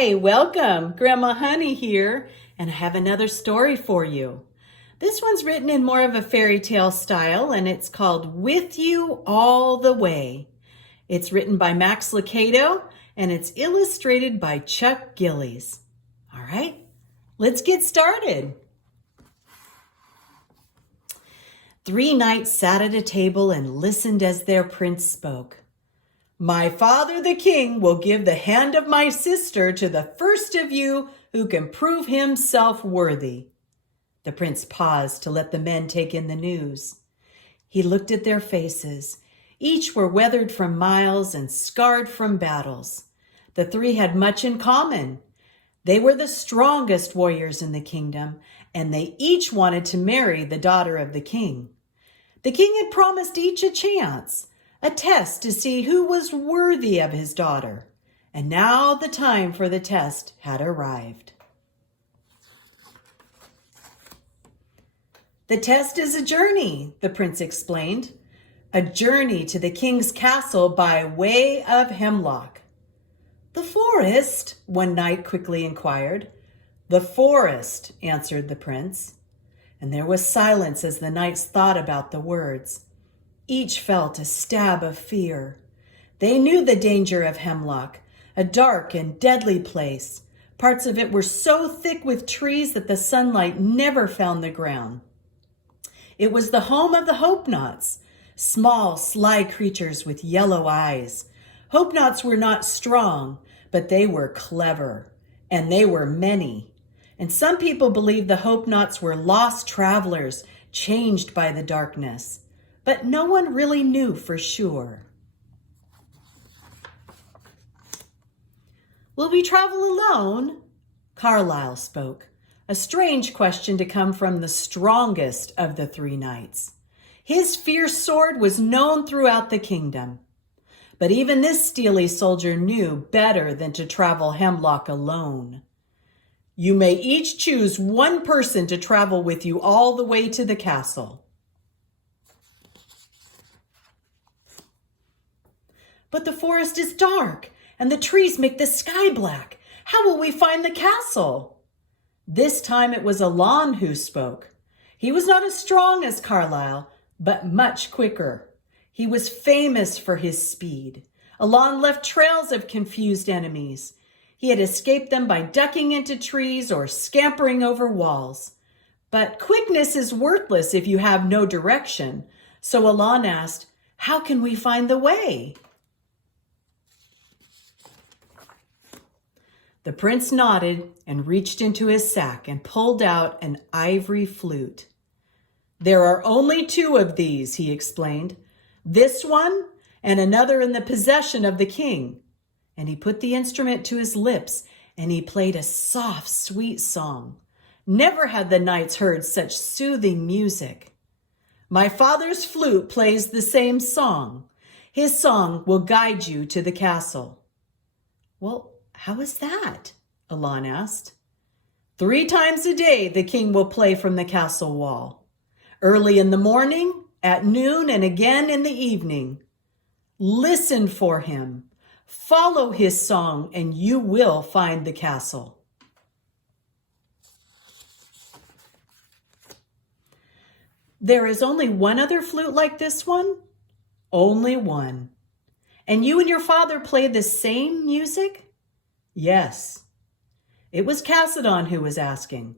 Hi, welcome. Grandma Honey here, and I have another story for you. This one's written in more of a fairy tale style, and it's called With You All the Way. It's written by Max Lucado, and it's illustrated by Chuck Gillies. All right, let's get started. 3 knights sat at a table and listened as their prince spoke. My father the king will give the hand of my sister to the first of you who can prove himself worthy. The prince paused to let the men take in the news. He looked at their faces. Each were weathered from miles and scarred from battles. The 3 had much in common. They were the strongest warriors in the kingdom, and they each wanted to marry the daughter of the king. The king had promised each a chance, a test to see who was worthy of his daughter. And now the time for the test had arrived. The test is a journey, the prince explained. A journey to the king's castle by way of Hemlock. The forest? One knight quickly inquired. The forest, answered the prince. And there was silence as the knights thought about the words. Each felt a stab of fear. They knew the danger of Hemlock, a dark and deadly place. Parts of it were so thick with trees that the sunlight never found the ground. It was the home of the Hope-Knots, small, sly creatures with yellow eyes. Hope-Knots were not strong, but they were clever, and they were many. And some people believed the Hope-Knots were lost travelers, changed by the darkness. But no one really knew for sure. Will we travel alone? Carlyle spoke, a strange question to come from the strongest of the 3 knights. His fierce sword was known throughout the kingdom. But even this steely soldier knew better than to travel Hemlock alone. You may each choose one person to travel with you all the way to the castle. But the forest is dark, and the trees make the sky black. How will we find the castle? This time it was Alon who spoke. He was not as strong as Carlyle, but much quicker. He was famous for his speed. Alon left trails of confused enemies. He had escaped them by ducking into trees or scampering over walls. But quickness is worthless if you have no direction. So Alon asked, how can we find the way? The prince nodded and reached into his sack and pulled out an ivory flute. There are only 2 of these, he explained. This one and another in the possession of the king. And he put the instrument to his lips and he played a soft, sweet song. Never had the knights heard such soothing music. My father's flute plays the same song. His song will guide you to the castle. Well, how is that? Alon asked. 3 times a day the king will play from the castle wall. Early in the morning, at noon, and again in the evening. Listen for him. Follow his song, and you will find the castle. There is only one other flute like this one? Only one. And you and your father play the same music? Yes. It was Cassadon who was asking.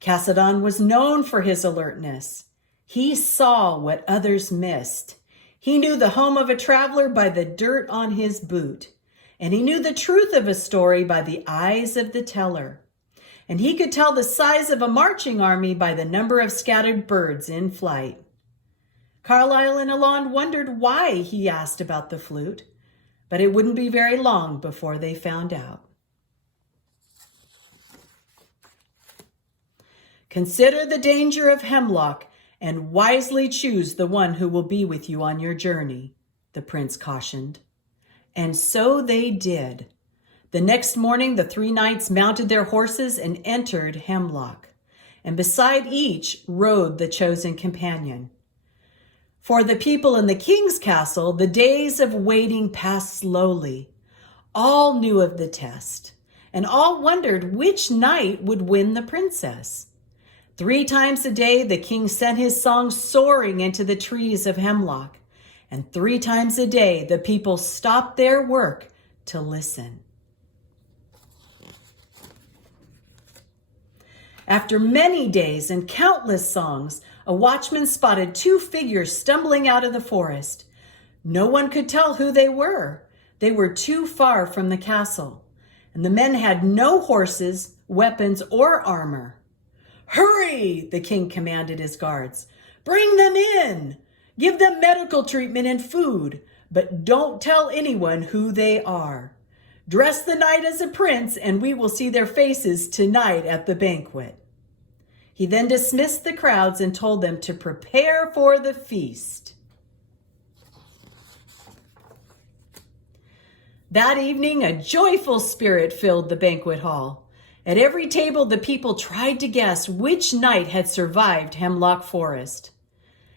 Cassadon was known for his alertness. He saw what others missed. He knew the home of a traveler by the dirt on his boot. And he knew the truth of a story by the eyes of the teller. And he could tell the size of a marching army by the number of scattered birds in flight. Carlyle and Alon wondered why he asked about the flute, but it wouldn't be very long before they found out. Consider the danger of Hemlock and wisely choose the one who will be with you on your journey, the prince cautioned. And so they did. The next morning, the 3 knights mounted their horses and entered Hemlock, and beside each rode the chosen companion. For the people in the king's castle, the days of waiting passed slowly. All knew of the test, and all wondered which knight would win the princess. 3 times a day, the king sent his song soaring into the trees of hemlock, and 3 times a day, the people stopped their work to listen. After many days and countless songs, a watchman spotted 2 figures stumbling out of the forest. No one could tell who they were. They were too far from the castle, and the men had no horses, weapons, or armor. "Hurry!" the king commanded his guards. "Bring them in! Give them medical treatment and food, but don't tell anyone who they are. Dress the knight as a prince, and we will see their faces tonight at the banquet." He then dismissed the crowds and told them to prepare for the feast. That evening, a joyful spirit filled the banquet hall. At every table, the people tried to guess which knight had survived Hemlock Forest.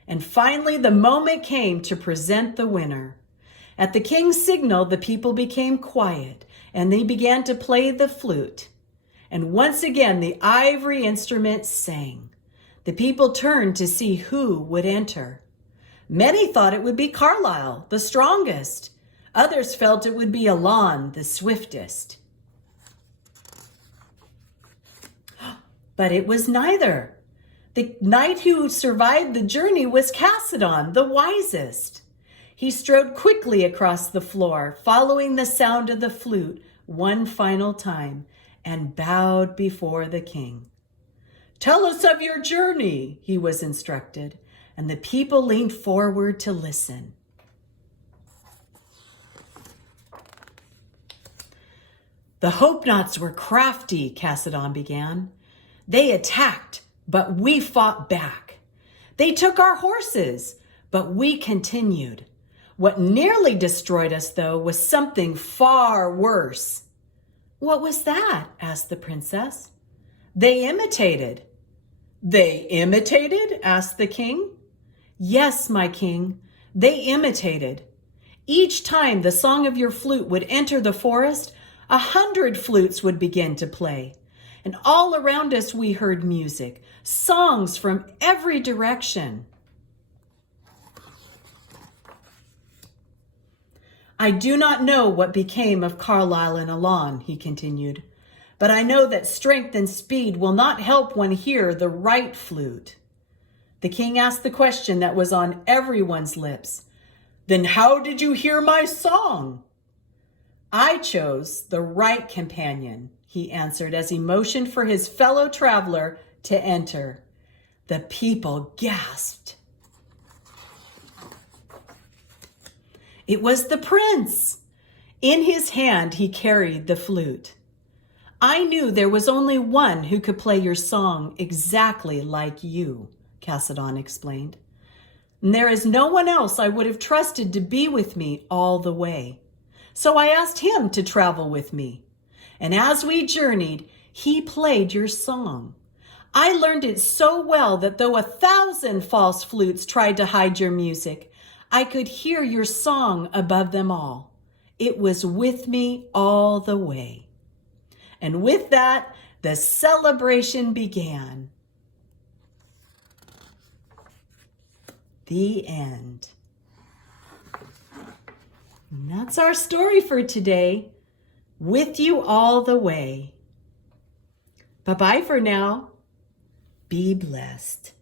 And finally, the moment came to present the winner. At the king's signal, the people became quiet, and they began to play the flute. And once again, the ivory instrument sang. The people turned to see who would enter. Many thought it would be Carlisle, the strongest. Others felt it would be Alon, the swiftest. But it was neither. The knight who survived the journey was Cassadon, the wisest. He strode quickly across the floor, following the sound of the flute one final time, and bowed before the king. "Tell us of your journey," he was instructed, and the people leaned forward to listen. "The Hope-Knots were crafty," Cassadon began. "They attacked, but we fought back. They took our horses, but we continued. What nearly destroyed us, though, was something far worse." "What was that?" asked the princess. "They imitated." "They imitated?" asked the king. "Yes, my king, they imitated. Each time the song of your flute would enter the forest, 100 flutes would begin to play. And all around us we heard music, songs from every direction." "I do not know what became of Carlisle and Alon," he continued, "but I know that strength and speed will not help one hear the right flute." The king asked the question that was on everyone's lips. "Then how did you hear my song?" "I chose the right companion," he answered as he motioned for his fellow traveler to enter. The people gasped. It was the prince. In his hand, he carried the flute. "I knew there was only one who could play your song exactly like you," Cassadon explained. "And there is no one else I would have trusted to be with me all the way. So I asked him to travel with me. And as we journeyed, he played your song. I learned it so well that though 1,000 false flutes tried to hide your music, I could hear your song above them all. It was with me all the way." And with that, the celebration began. The end. And that's our story for today. With you all the way. Bye-bye for now. Be blessed.